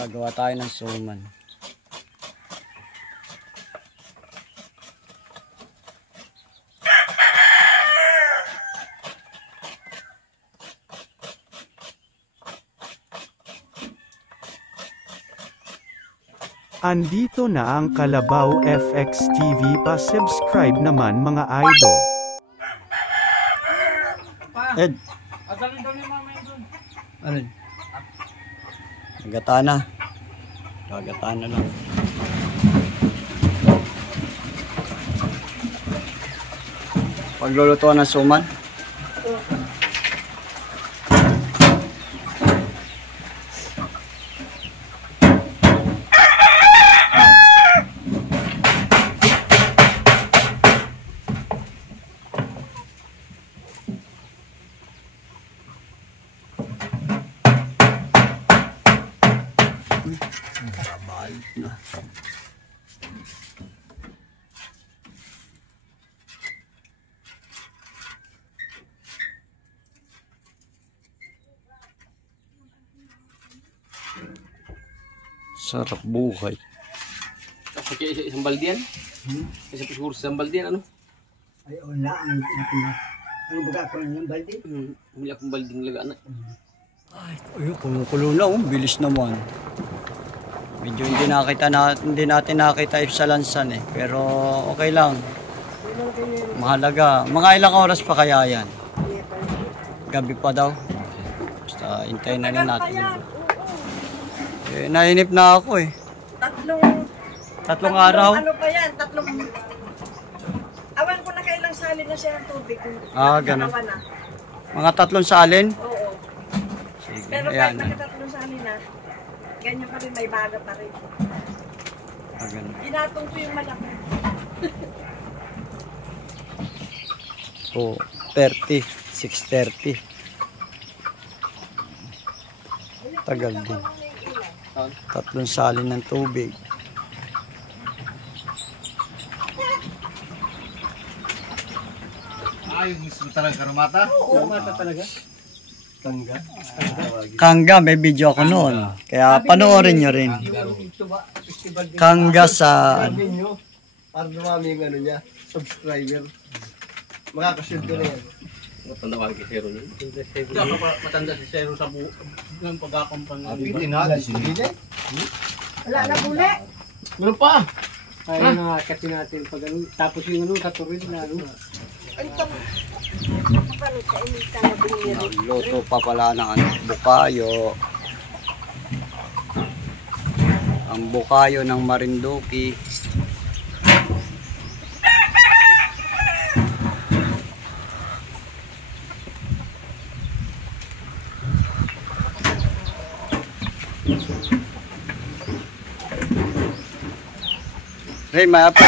Gagawa tayo ng suman. Andito na ang Kalabaw FX TV, pa-subscribe naman mga idol. Ed, alin? Gagatana. Gagatana lang. Paglulutuan ng suman. Na. Sarap buhay. Pakai sambal dian. Kasi siguro sambal dian ano? Ay wala ang ano baga ko ng balde. Bili akong balding laga na. Ay, ayun, kumukulo na, bilis naman. Medyo hindi natin nakita sa lansan eh, pero okay lang. Mahalaga. Mga ilang oras pa kaya yan? Gabi pa daw. Basta hintayin na rin natin. Eh, nainip na ako eh. Tatlong araw? Ano pa yan? Awan ko na kailang salin na siya ng tubig. Ganun. Mga 3 salin? Oo. Sige, Pero ayan. kahit nakatatlong salin na, ganyan pa rin, may baga pa rin. Ganun. Ginatong ko yung malaki. So, 30, 6:30. Tagal din. 3 salin ng tubig. Ay, gusto talaga karumata? Mata talaga. Kangga, may video ako noon. Kaya panoorin nyo rin. Kangga sa... Ninyo para dumami yung ano niya, subscriber. Makakasunod na yan. Matandawag kay Zero niya. Matanda si Zero sa buo. Ng pagkakampan. Tinala si Gine. Wala na buli. Meron pa! Ay, nakakati natin pag ano, tapos yung ano, sa turin na ano. Luto pa pala ng bukayo. Ang bukayo ng Marinduque. Ray, may apple.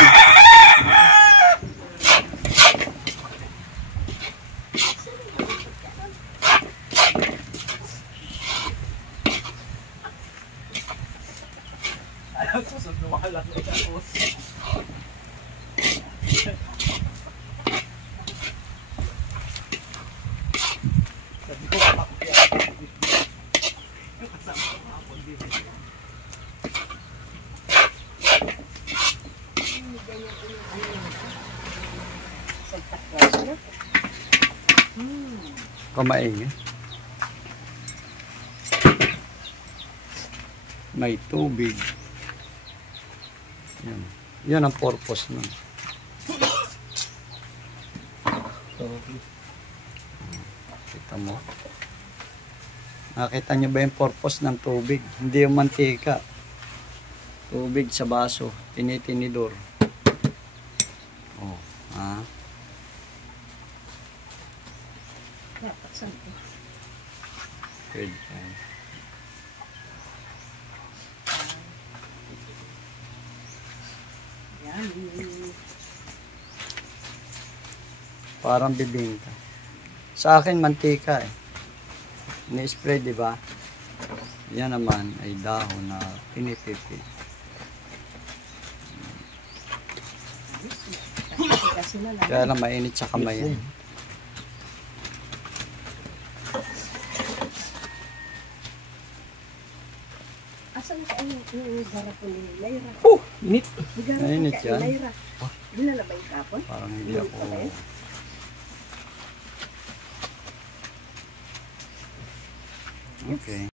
Kamaing eh. May tubig. Yan. Yan ang purpose nun. Kita mo. Nakita nyo ba yung purpose ng tubig? Hindi yung mantika. Tubig sa baso. Tinitinidor. Oh, ha? Good. Parang bibingka. Sa akin mantika eh. Ni-spray, di ba? Yan naman ay dahon na pinipipi. Kaya lang mainit sa kamay yan. Nasaan ka yung garapon ni Lyra? Init. Yung garapon Mainit ka, yan. Lyra. Dinala ba yung kapon? Parang hindi Init ako... pa rin. Okay.